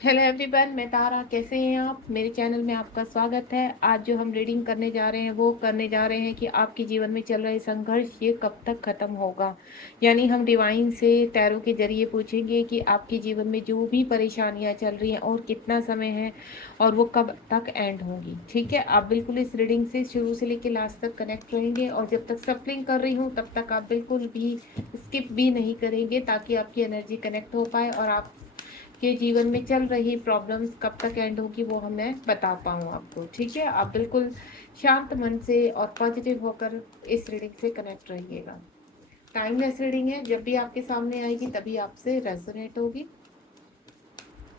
Hello everyone, मैं तारा। कैसे हैं आप? मेरे चैनल में आपका स्वागत है। आज जो हम रीडिंग करने जा रहे हैं वो करने जा रहे हैं कि आपके जीवन में चल रहे संघर्ष ये कब तक खत्म होगा। यानी हम डिवाइन से टैरो के जरिए पूछेंगे कि आपके जीवन में जो भी परेशानियां चल रही हैं और कितना समय है और वो कब तक एंड होंगी। ठीक है, आप बिल्कुल इस रीडिंग से शुरू से लेकर लास्ट तक कनेक्ट रहेंगे और जब तक सफलिंग कर रही हूँ तब तक आप बिल्कुल भी स्किप भी नहीं करेंगे ताकि आपकी एनर्जी कनेक्ट हो पाए और आप के जीवन में चल रही प्रॉब्लम्स कब तक एंड होगी वो मैं बता पाऊँ आपको। ठीक है, आप बिल्कुल शांत मन से और पॉजिटिव होकर इस रीडिंग से कनेक्ट रहिएगा। टाइमलेस रीडिंग है, जब भी आपके सामने आएगी तभी आपसे रेजोनेट होगी।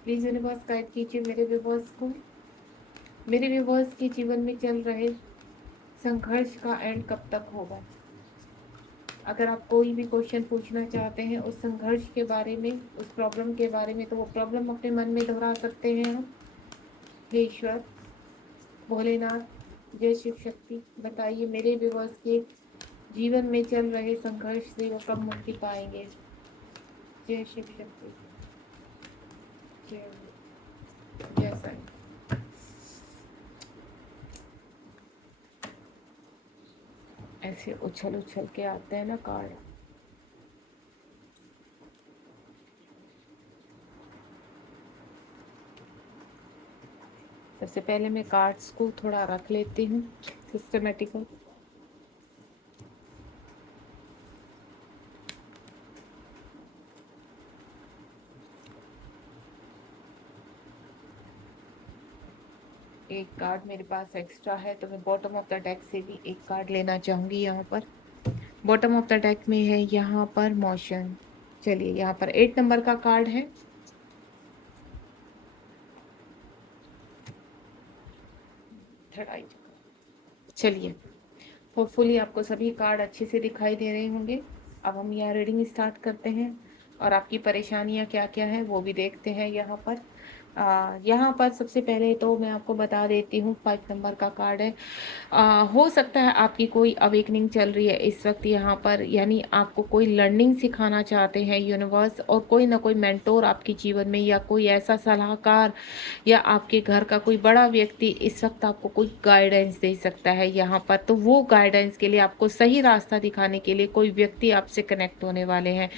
प्लीज यूनिवर्स गाइड कीजिए मेरे व्यूवर्स को। मेरे व्यूवर्स के जीवन में चल रहे संघर्ष का एंड कब तक होगा। अगर आप कोई भी क्वेश्चन पूछना चाहते हैं उस संघर्ष के बारे में, उस प्रॉब्लम के बारे में, तो वो प्रॉब्लम अपने मन में दोहरा सकते हैं आप। हे ईश्वर, भोलेनाथ, जय शिव शक्ति, बताइए मेरे व्यूवर्स के जीवन में चल रहे संघर्ष से वो कब मुक्ति पाएंगे। जय शिव शक्ति, जय जय साईं। ऐसे उछल उछल के आते हैं ना कार्ड। सबसे पहले मैं कार्ड्स को थोड़ा रख लेती हूँ सिस्टमेटिकल। एक कार्ड मेरे पास एक्स्ट्रा है तो मैं बॉटम ऑफ द डेक से भी एक कार्ड लेना चाहूंगी। यहाँ पर बॉटम ऑफ द डेक में है यहाँ पर मोशन। चलिए, यहाँ पर 8 नंबर का कार्ड है। चलिए, होपफुली आपको सभी कार्ड अच्छे से दिखाई दे रहे होंगे। अब हम यहाँ रीडिंग स्टार्ट करते हैं और आपकी परेशानियाँ क्या क्या है वो भी देखते हैं। यहाँ पर सबसे पहले तो मैं आपको बता देती हूँ, 5 नंबर का कार्ड है। हो सकता है आपकी कोई अवेकनिंग चल रही है इस वक्त यहाँ पर, यानी आपको कोई लर्निंग सिखाना चाहते हैं यूनिवर्स, और कोई ना कोई मेंटोर आपके जीवन में या कोई ऐसा सलाहकार या आपके घर का कोई बड़ा व्यक्ति इस वक्त आपको कोई गाइडेंस दे सकता है यहाँ पर। तो वो गाइडेंस के लिए, आपको सही रास्ता दिखाने के लिए कोई व्यक्ति आपसे कनेक्ट होने वाले हैं।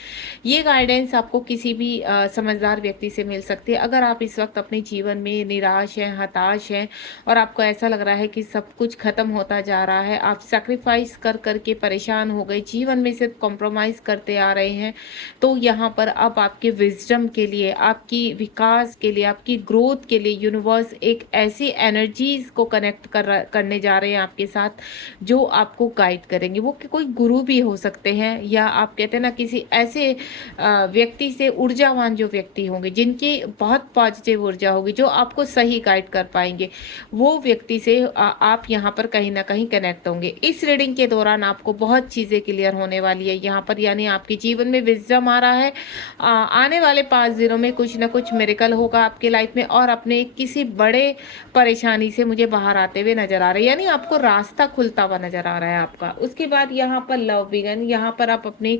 ये गाइडेंस आपको किसी भी समझदार व्यक्ति से मिल सकती है। अगर आप इस वक्त अपने जीवन में निराश हैं, हताश हैं और आपको ऐसा लग रहा है कि सब कुछ खत्म होता जा रहा है, आप सैक्रिफाइस कर करके परेशान हो गए, जीवन में सिर्फ कॉम्प्रोमाइज करते आ रहे हैं, तो यहाँ पर अब आपके विजडम के लिए, आपकी विकास के लिए, आपकी ग्रोथ के लिए यूनिवर्स एक ऐसी एनर्जीज को कनेक्ट करने जा रहे हैं आपके साथ जो आपको गाइड करेंगे। वो कोई गुरु भी हो सकते हैं, या आप कहते हैं ना किसी ऐसे व्यक्ति से, ऊर्जावान जो व्यक्ति होंगे जिनकी बहुत पॉजिटिव ऊर्जा होगी, जो आपको सही गाइड कर पाएंगे, वो व्यक्ति से आप यहाँ पर कहीं ना कहीं कनेक्ट होंगे। इस रीडिंग के दौरान आपको बहुत चीज़ें क्लियर होने वाली है यहाँ पर, यानी आपके जीवन में विजडम आ रहा है। आने वाले 5 दिनों में कुछ ना कुछ मिरेकल होगा आपके लाइफ में, और अपने किसी बड़े परेशानी से मुझे बाहर आते हुए नजर आ रहे हैं, यानी आपको रास्ता खुलता हुआ नजर आ रहा है आपका। उसके बाद यहाँ पर लव बिगन, यहाँ पर आप अपनी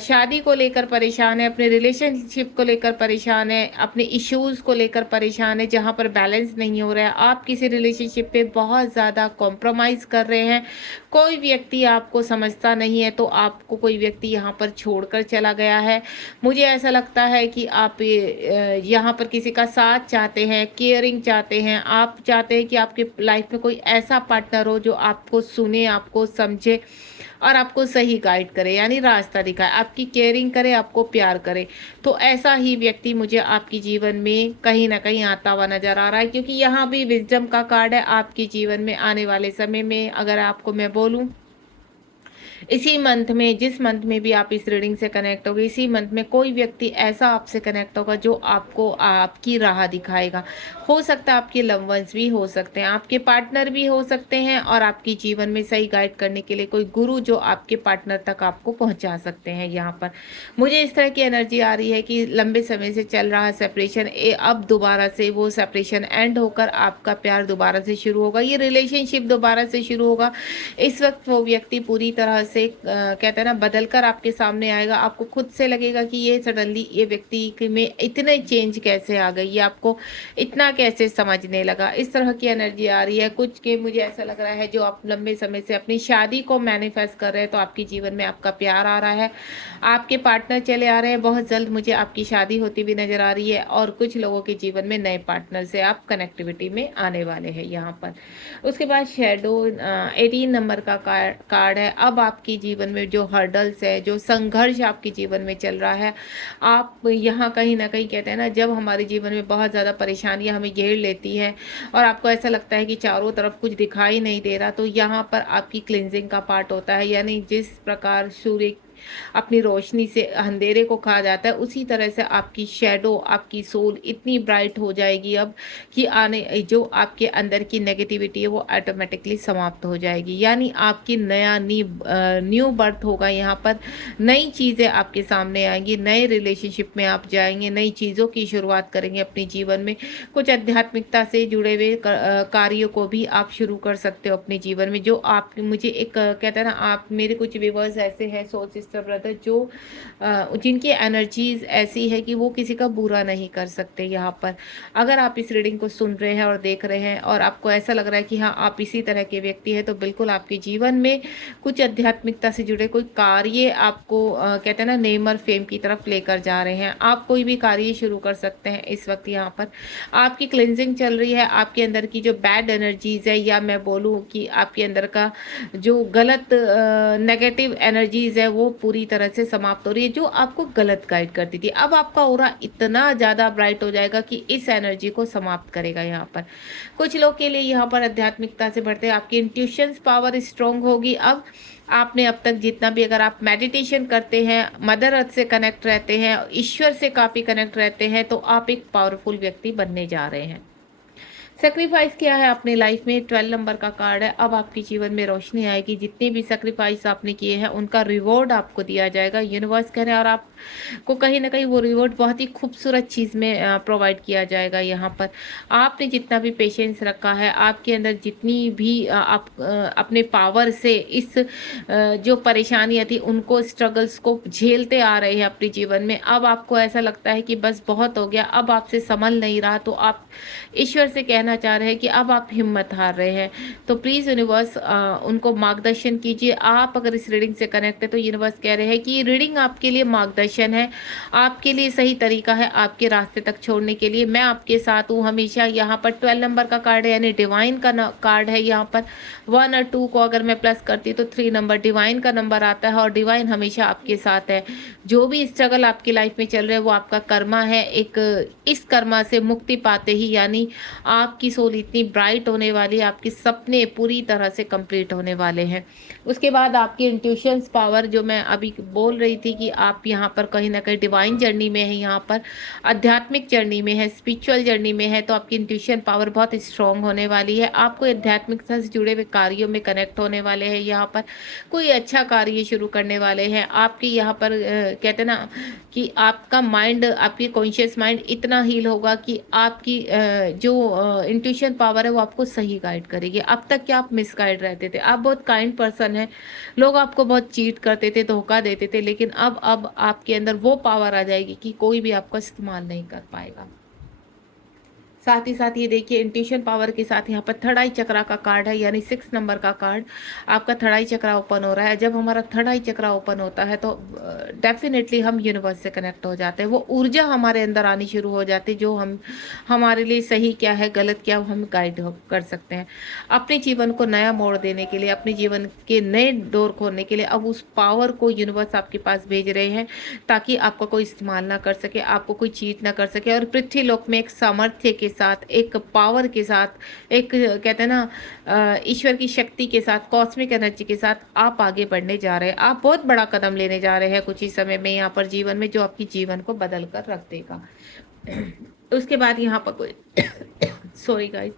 शादी को लेकर परेशान है, अपने रिलेशनशिप को लेकर परेशान है, अपने इश्यूज को लेकर परेशान है, जहाँ पर बैलेंस नहीं हो रहा है, आप किसी रिलेशनशिप पे बहुत ज़्यादा कॉम्प्रोमाइज़ कर रहे हैं, कोई व्यक्ति आपको समझता नहीं है, तो आपको कोई व्यक्ति यहाँ पर छोड़कर चला गया है। मुझे ऐसा लगता है कि आप यहाँ पर किसी का साथ चाहते हैं, केयरिंग चाहते हैं, आप चाहते हैं कि आपके लाइफ में कोई ऐसा पार्टनर हो जो आपको सुने, आपको समझे और आपको सही गाइड करे, यानी रास्ता दिखाए, आपकी केयरिंग करे, आपको प्यार करे। तो ऐसा ही व्यक्ति मुझे आपके जीवन में कहीं ना कहीं आता हुआ नजर आ रहा है, क्योंकि यहाँ भी विजडम का कार्ड है। आपके जीवन में आने वाले समय में, अगर आपको मैं बोलूँ, इसी मंथ में, जिस मंथ में भी आप इस रीडिंग से कनेक्ट होगे, इसी मंथ में कोई व्यक्ति ऐसा आपसे कनेक्ट होगा जो आपको आपकी राह दिखाएगा। हो सकता है आपके लव वंस भी हो सकते हैं, आपके पार्टनर भी हो सकते हैं, और आपकी जीवन में सही गाइड करने के लिए कोई गुरु जो आपके पार्टनर तक आपको पहुंचा सकते हैं। यहाँ पर मुझे इस तरह की एनर्जी आ रही है कि लंबे समय से चल रहा सेपरेशन, अब दोबारा से वो सेपरेशन एंड होकर आपका प्यार दोबारा से शुरू होगा, ये रिलेशनशिप दोबारा से शुरू होगा। इस वक्त वो व्यक्ति पूरी तरह से कहते हैं ना बदल कर आपके सामने आएगा। आपको खुद से लगेगा कि ये सडनली ये व्यक्ति में इतने चेंज कैसे आ गई, ये आपको इतना कैसे समझने लगा, इस तरह की एनर्जी आ रही है। कुछ के मुझे ऐसा लग रहा है जो आप लंबे समय से अपनी शादी को मैनिफेस्ट कर रहे हैं, तो आपके जीवन में आपका प्यार आ रहा है, आपके पार्टनर चले आ रहे हैं, बहुत जल्द मुझे आपकी शादी होती भी नजर आ रही है। और कुछ लोगों के जीवन में नए पार्टनर से आप कनेक्टिविटी में आने वाले हैं यहाँ पर। उसके बाद शेडो 18 नंबर का कार्ड है। अब आपके जीवन में जो हर्डल्स है, जो संघर्ष आपके जीवन में चल रहा है, आप यहाँ कहीं ना कहीं कहते हैं ना, जब हमारे जीवन में बहुत ज़्यादा परेशानियाँ हमें घेर लेती हैं और आपको ऐसा लगता है कि चारों तरफ कुछ दिखाई नहीं दे रहा, तो यहाँ पर आपकी क्लिनजिंग का पार्ट होता है। यानी जिस प्रकार सूर्य अपनी रोशनी से अंधेरे को खा जाता है, उसी तरह से आपकी शेडो, आपकी सोल इतनी ब्राइट हो जाएगी अब कि आने जो आपके अंदर की नेगेटिविटी है वो ऑटोमेटिकली समाप्त हो जाएगी। यानी आपकी नया न्यू बर्थ होगा यहाँ पर। नई चीज़ें आपके सामने आएंगी, नए रिलेशनशिप में आप जाएंगे, नई चीज़ों की शुरुआत करेंगे अपने जीवन में। कुछ आध्यात्मिकता से जुड़े हुए कार्यों को भी आप शुरू कर सकते हो अपने जीवन में। जो आप मुझे एक कहते हैं ना, आप मेरे कुछ व्यूवर्स ऐसे हैं सोल सिस्टर ब्रदर जो जिनकी एनर्जीज ऐसी है कि वो किसी का बुरा नहीं कर सकते। यहाँ पर अगर आप इस रीडिंग को सुन रहे हैं और देख रहे हैं और आपको ऐसा लग रहा है कि हाँ आप इसी तरह के व्यक्ति हैं, तो बिल्कुल आपके जीवन में कुछ आध्यात्मिकता से जुड़े कोई कार्य आपको कहते हैं ना नेम और फेम की तरफ लेकर जा रहे हैं। आप कोई भी कार्य शुरू कर सकते हैं इस वक्त। यहाँ पर आपकी क्लिनजिंग चल रही है, आपके अंदर की जो बैड एनर्जीज है, या मैं बोलूँ कि आपके अंदर का जो गलत नेगेटिव एनर्जीज है वो पूरी तरह से समाप्त हो रही है, जो आपको गलत गाइड करती थी। अब आपका ऑरा इतना ज़्यादा ब्राइट हो जाएगा कि इस एनर्जी को समाप्त करेगा। यहाँ पर कुछ लोग के लिए यहाँ पर आध्यात्मिकता से बढ़ते आपकी इंट्यूशंस पावर स्ट्रांग होगी। अब आपने अब तक जितना भी, अगर आप मेडिटेशन करते हैं, मदर अर्थ से कनेक्ट रहते हैं, ईश्वर से काफ़ी कनेक्ट रहते हैं, तो आप एक पावरफुल व्यक्ति बनने जा रहे हैं। सेक्रीफाइस किया है अपने लाइफ में, 12 नंबर का कार्ड है। अब आपके जीवन में रोशनी आएगी। जितने भी सेक्रीफाइस आपने किए हैं उनका रिवॉर्ड आपको दिया जाएगा, यूनिवर्स कह रहे हैं। और आपको कहीं ना कहीं वो रिवॉर्ड बहुत ही खूबसूरत चीज़ में प्रोवाइड किया जाएगा। यहाँ पर आपने जितना भी पेशेंस रखा है, आपके अंदर जितनी भी आप अपने पावर से इस जो परेशानियाँ थी उनको, स्ट्रगल्स को झेलते आ रहे हैं अपने जीवन में, अब आपको ऐसा लगता है कि बस बहुत हो गया, अब आपसे संभल नहीं रहा, तो आप ईश्वर से कहना चाह रहे हैं कि अब आप हिम्मत हार रहे हैं। तो प्लीज़ यूनिवर्स उनको मार्गदर्शन कीजिए। आप अगर इस रीडिंग से कनेक्ट है तो यूनिवर्स कह रहे हैं कि ये रीडिंग आपके लिए मार्गदर्शन है, आपके लिए सही तरीका है आपके रास्ते तक छोड़ने के लिए। मैं आपके साथ हूँ हमेशा। यहाँ पर 12 नंबर का कार्ड है, यानी डिवाइन का कार्ड है। यहाँ पर 1 और 2 को अगर मैं प्लस करती हूँ तो 3 नंबर डिवाइन का नंबर आता है, और डिवाइन हमेशा आपके साथ है। जो भी स्ट्रगल आपकी लाइफ में चल रहे हैं वो आपका कर्मा है। एक इस कर्मा से मुक्ति पाते ही यानी आपकी सोल इतनी ब्राइट होने वाली है, आपके सपने पूरी तरह से कंप्लीट होने वाले हैं। उसके बाद आपकी इंट्यूशंस पावर, जो मैं अभी बोल रही थी कि आप यहाँ पर कहीं ना कहीं डिवाइन जर्नी में है, यहाँ पर आध्यात्मिक जर्नी में है, स्पिरिचुअल जर्नी में है, तो आपकी इंट्यूशन पावर बहुत स्ट्रांग होने वाली है। आपको आध्यात्मिकता से जुड़े हुए कार्यों में कनेक्ट होने वाले हैं। यहाँ पर कोई अच्छा कार्य शुरू करने वाले हैं। आपके यहाँ पर कहते हैं ना कि आपका माइंड, आपकी कॉन्शियस माइंड इतना हील होगा कि आपकी जो इंट्यूशन पावर है वो आपको सही गाइड करेगी। अब तक क्या आप मिसगाइड रहते थे, आप बहुत काइंड पर्सन हैं, लोग आपको बहुत चीट करते थे, धोखा देते थे, लेकिन अब आपके अंदर वो पावर आ जाएगी कि कोई भी आपका इस्तेमाल नहीं कर पाएगा। साथ ही साथ ये देखिए इंट्यूशन पावर के साथ यहाँ पर थर्ड आई चक्रा का कार्ड है, यानी 6 नंबर का कार्ड। आपका थर्ड आई चक्रा ओपन हो रहा है। जब हमारा थर्ड आई चक्रा ओपन होता है तो डेफिनेटली हम यूनिवर्स से कनेक्ट हो जाते हैं। वो ऊर्जा हमारे अंदर आनी शुरू हो जाती है, जो हम हमारे लिए सही क्या है गलत क्या, हम गाइड कर सकते हैं। अपने जीवन को नया मोड़ देने के लिए, अपने जीवन के नए डोर खोलने के लिए अब उस पावर को यूनिवर्स आपके पास भेज रहे हैं, ताकि आपका कोई इस्तेमाल ना कर सके, आपको कोई चीट ना कर सके। और पृथ्वी लोक में एक सामर्थ्य के साथ, एक पावर के साथ, एक कहते हैं ना ईश्वर की शक्ति के साथ, कॉस्मिक एनर्जी के साथ आप आगे बढ़ने जा रहे हैं। आप बहुत बड़ा कदम लेने जा रहे हैं कुछ ही समय में यहाँ पर जीवन में, जो आपकी जीवन को बदल कर रख देगा। उसके बाद यहाँ पर कोई सॉरी गाइस,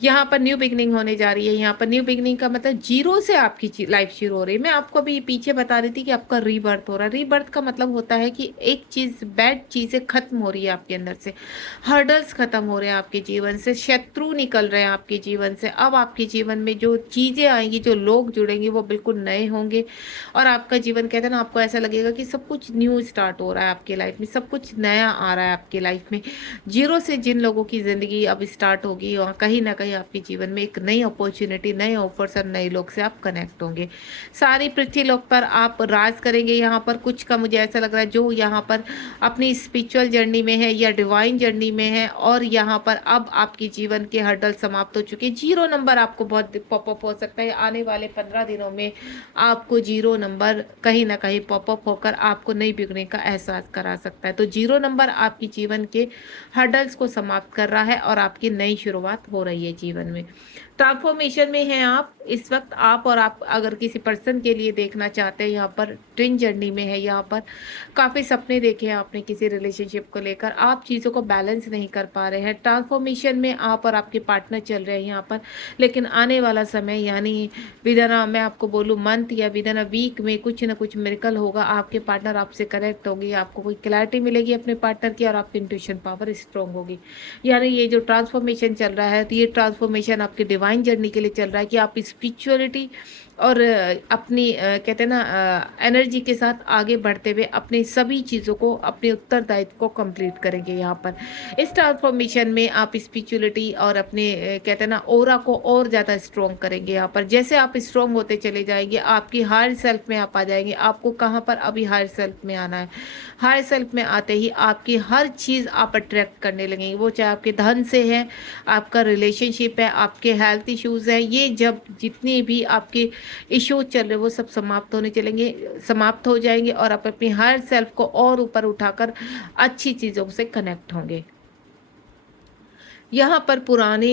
यहाँ पर न्यू बिगनिंग होने जा रही है। यहाँ पर न्यू बिगनिंग का मतलब जीरो से आपकी लाइफ शुरू हो रही है। मैं आपको अभी पीछे बता रही थी कि आपका रीबर्थ हो रहा है। रीबर्थ का मतलब होता है कि एक चीज़, बैड चीज़ें खत्म हो रही है आपके अंदर से, हर्डल्स खत्म हो रहे हैं आपके जीवन से, शत्रु निकल रहे हैं आपके जीवन से। अब आपके जीवन में जो चीज़ें आएंगी, जो लोग जुड़ेंगे, वो बिल्कुल नए होंगे और आपका जीवन, कहते हैं ना, आपको ऐसा लगेगा कि सब कुछ न्यू स्टार्ट हो रहा है आपके लाइफ में, सब कुछ नया आ रहा है आपके लाइफ में। जीरो से जिन लोगों की ज़िंदगी अब स्टार्ट होगी, और कहीं ना कहीं आपके जीवन में एक नई अपॉर्चुनिटी, नए ऑफर्स और नए लोग से आप कनेक्ट होंगे। सारी पृथ्वी लोक पर आप राज करेंगे। यहाँ पर कुछ का मुझे ऐसा लग रहा है जो यहाँ पर अपनी स्पिरिचुअल जर्नी में है या डिवाइन जर्नी में है, और यहाँ पर अब आपके जीवन के हर्डल समाप्त हो चुके हैं। जीरो नंबर आपको बहुत पॉपअप हो सकता है आने वाले 15 दिनों में। आपको जीरो नंबर कहीं ना कहीं पॉपअप होकर आपको नई बिगड़ने का एहसास करा सकता है। तो जीरो नंबर आपके जीवन के हर्डल्स को समाप्त कर रहा है और आपकी नई शुरुआत हो रही है जीवन में। ट्रांसफॉर्मेशन में हैं आप इस वक्त। आप, और आप अगर किसी पर्सन के लिए देखना चाहते हैं, यहाँ पर ट्विन जर्नी में है। यहाँ पर काफ़ी सपने देखे हैं आपने किसी रिलेशनशिप को लेकर, आप चीज़ों को बैलेंस नहीं कर पा रहे हैं। ट्रांसफॉर्मेशन में आप और आपके पार्टनर चल रहे हैं यहाँ पर, लेकिन आने वाला समय, यानी विदिन अ, मैं आपको बोलूँ मंथ या विदिन अ वीक में कुछ ना कुछ मिरेकल होगा। आपके पार्टनर आपसे कनेक्ट होगी, आपको कोई क्लैरिटी मिलेगी अपने पार्टनर की, और आपकी इंट्यूशन पावर स्ट्रॉन्ग होगी। यानी ये जो ट्रांसफॉर्मेशन चल रहा है, तो ये ट्रांसफॉर्मेशन आपके डिवाइन जर्नी के लिए चल रहा है कि आप स्पिरिचुअलिटी और अपनी कहते हैं ना एनर्जी के साथ आगे बढ़ते हुए अपनी सभी चीज़ों को, अपने उत्तरदायित्व को कंप्लीट करेंगे। यहाँ पर इस ट्रांसफॉर्मेशन में आप स्पिरिचुअलिटी और अपने कहते हैं ना ऑरा को और ज़्यादा स्ट्रॉन्ग करेंगे। यहाँ पर जैसे आप स्ट्रॉन्ग होते चले जाएंगे, आपकी हायर सेल्फ में आप आ जाएंगे। आपको कहाँ पर अभी हायर सेल्फ में आना है। हायर सेल्फ में आते ही आपकी हर चीज़ आप अट्रैक्ट करने लगेंगे, वो चाहे आपके धन से है, आपका रिलेशनशिप है, आपके हेल्थ इश्यूज़ है। ये जब जितने भी आपके इश्यूज चल रहे वो सब समाप्त होने चलेंगे, समाप्त हो जाएंगे, और आप अपनी हायर सेल्फ को और ऊपर उठाकर अच्छी चीज़ों से कनेक्ट होंगे। यहाँ पर पुराने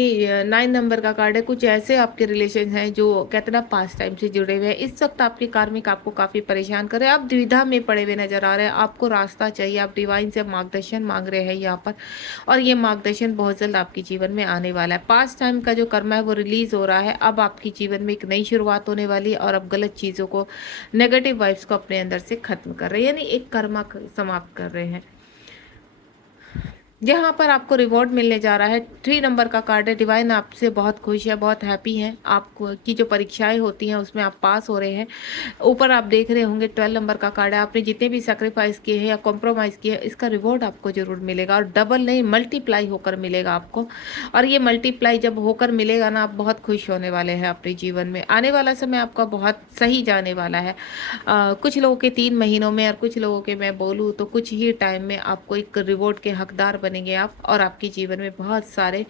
9 नंबर का कार्ड है। कुछ ऐसे आपके रिलेशन हैं जो कहते हैं ना पास्ट टाइम से जुड़े हुए हैं। इस वक्त आपके कार्मिक आपको काफ़ी परेशान कर रहे हैं, आप द्विधा में पड़े हुए नजर आ रहे हैं। आपको रास्ता चाहिए, आप डिवाइन से मार्गदर्शन मांग रहे हैं यहाँ पर, और ये मार्गदर्शन बहुत जल्द आपके जीवन में आने वाला है। पास्ट टाइम का जो कर्म है वो रिलीज हो रहा है। अब आपके जीवन में एक नई शुरुआत होने वाली है, और अब गलत चीज़ों को, नेगेटिव वाइब्स को अपने अंदर से खत्म कर रहे हैं, यानी एक कर्मा समाप्त कर रहे हैं। यहाँ पर आपको रिवॉर्ड मिलने जा रहा है। 3 नंबर का कार्ड है। डिवाइन आपसे बहुत खुश है, बहुत हैप्पी हैं। आपको की जो परीक्षाएं होती हैं उसमें आप पास हो रहे हैं। ऊपर आप देख रहे होंगे 12 नंबर का कार्ड है। आपने जितने भी सेक्रीफाइस किए हैं या कॉम्प्रोमाइज़ किए हैं, इसका रिवॉर्ड आपको जरूर मिलेगा, और डबल नहीं, मल्टीप्लाई होकर मिलेगा आपको। और ये मल्टीप्लाई जब होकर मिलेगा ना, आप बहुत खुश होने वाले हैं अपने जीवन में। आने वाला समय आपका बहुत सही जाने वाला है। कुछ लोगों के 3 महीनों में, और कुछ लोगों के मैं बोलूँ तो कुछ ही टाइम में आपको एक रिवॉर्ड के हकदार बनेंगे आप, और आपके जीवन में बहुत सारे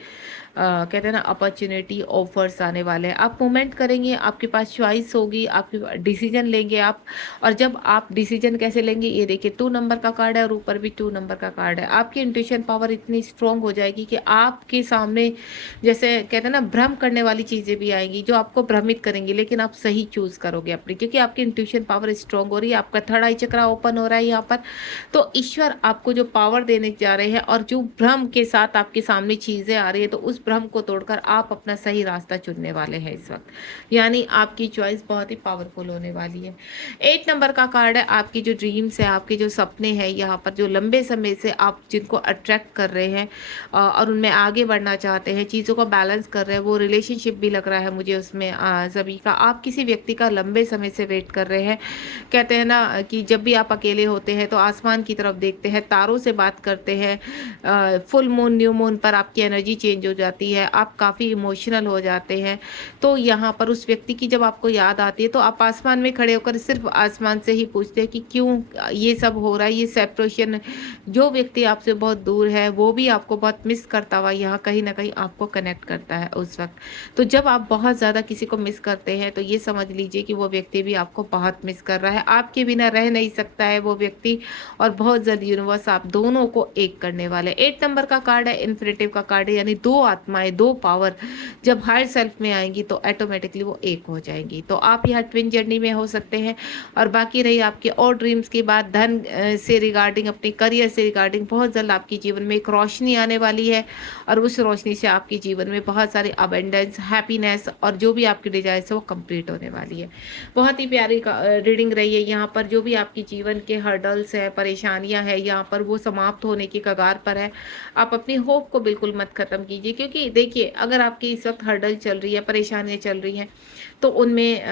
कहते हैं ना अपॉर्चुनिटी ऑफर्स आने वाले हैं। आप मूवमेंट करेंगे, आपके पास चॉइस होगी, आपके डिसीजन लेंगे आप। और जब आप डिसीजन कैसे लेंगे, ये देखिए 2 नंबर का कार्ड है, और ऊपर भी 2 नंबर का कार्ड है। आपकी इंट्यूशन पावर इतनी स्ट्रांग हो जाएगी कि आपके सामने, जैसे कहते हैं ना, भ्रम करने वाली चीज़ें भी आएंगी जो आपको भ्रमित करेंगी, लेकिन आप सही चूज करोगे अपनी, क्योंकि आपकी इंट्यूशन पावर स्ट्रांग हो रही है। आपका थर्ड आई चक्रा ओपन हो रहा है यहाँ पर। तो ईश्वर आपको जो पावर देने जा रहे हैं, और जो भ्रम के साथ आपके सामने चीज़ें आ रही है, तो उस भ्रम को तोड़कर आप अपना सही रास्ता चुनने वाले हैं इस वक्त। यानी आपकी चॉइस बहुत ही पावरफुल होने वाली है। 8 नंबर का कार्ड है। आपकी जो ड्रीम्स है, आपके जो सपने हैं, यहाँ पर जो लंबे समय से आप जिनको अट्रैक्ट कर रहे हैं और उनमें आगे बढ़ना चाहते हैं, चीज़ों को बैलेंस कर रहे हैं, वो रिलेशनशिप भी लग रहा है मुझे उसमें सभी का। आप किसी व्यक्ति का लंबे समय से वेट कर रहे हैं। कहते हैं ना कि जब भी आप अकेले होते हैं तो आसमान की तरफ देखते हैं, तारों से बात करते हैं। फुल मून, न्यू मून पर आपकी एनर्जी चेंज हो जाती है, आप काफ़ी इमोशनल हो जाते हैं। तो यहाँ पर उस व्यक्ति की जब आपको याद आती है, तो आप आसमान में खड़े होकर सिर्फ आसमान से ही पूछते हैं कि क्यों ये सब हो रहा है, ये सेपरेशन। जो व्यक्ति आपसे बहुत दूर है वो भी आपको बहुत मिस करता हुआ यहाँ कहीं ना कहीं आपको कनेक्ट करता है उस वक्त। तो जब आप बहुत ज़्यादा किसी को मिस करते हैं, तो ये समझ लीजिए कि वो व्यक्ति भी आपको बहुत मिस कर रहा है, आपके बिना रह नहीं सकता है वो व्यक्ति। और बहुत जल्द यूनिवर्स आप दोनों को एक करने वाले वाला है। 8 नंबर का कार्ड है, इन्फिनिटिव का कार्ड है, यानी दो आत्माएं, दो पावर जब हायर सेल्फ में आएंगी तो ऑटोमेटिकली वो एक हो जाएंगी। तो आप यहाँ ट्विन जर्नी में हो सकते हैं। और बाकी रही आपके और ड्रीम्स की बात, धन से रिगार्डिंग, अपने करियर से रिगार्डिंग, बहुत जल्द आपके जीवन में एक रोशनी आने वाली है और उस रोशनी से आपके जीवन में बहुत सारी अबेंडेंस, हैप्पीनेस और जो भी आपकी डिजायर्स है वो कंप्लीट होने वाली है। बहुत ही प्यारी रीडिंग रही है। यहाँ पर जो भी आपके जीवन के हर्डल्स है, परेशानियां है, यहाँ पर वो समाप्त होने की कगार पर है। आप अपनी होप को बिल्कुल मत खत्म कीजिए, क्योंकि देखिए अगर आपकी इस वक्त हर्डल चल रही है, परेशानियां चल रही हैं, तो उनमें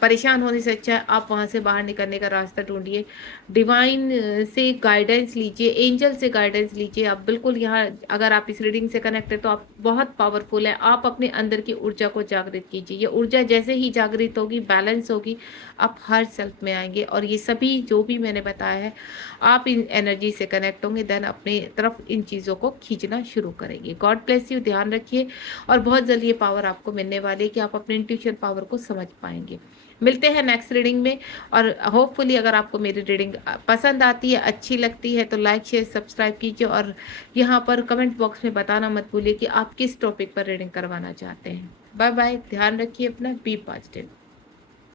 परेशान होने से अच्छा है आप वहाँ से बाहर निकलने का रास्ता ढूंढिए। डिवाइन से गाइडेंस लीजिए, एंजल से गाइडेंस लीजिए। आप बिल्कुल यहाँ, अगर आप इस रीडिंग से कनेक्ट है तो आप बहुत पावरफुल है। आप अपने अंदर की ऊर्जा को जागृत कीजिए। ये ऊर्जा जैसे ही जागृत होगी, बैलेंस होगी, आप हर सेल्फ में आएंगे और ये सभी जो भी मैंने बताया है, आप इन एनर्जी से कनेक्ट होंगे, देन अपनी तरफ इन चीज़ों को खींचना शुरू करेंगे। गॉड ब्लेस यू, ध्यान रखिए। और बहुत जल्दी ये पावर आपको मिलने वाली है कि आप अपने इंट्यूशन पावर को समझ पाएंगे। मिलते हैं नेक्स्ट रीडिंग में। और होपफुली अगर आपको मेरी रीडिंग पसंद आती है, अच्छी लगती है, तो लाइक शेयर सब्सक्राइब कीजिए और यहाँ पर कमेंट बॉक्स में बताना मत भूलिए कि आप किस टॉपिक पर रीडिंग करवाना चाहते हैं। बाय बाय, ध्यान रखिए अपना, बी पॉजिटिव।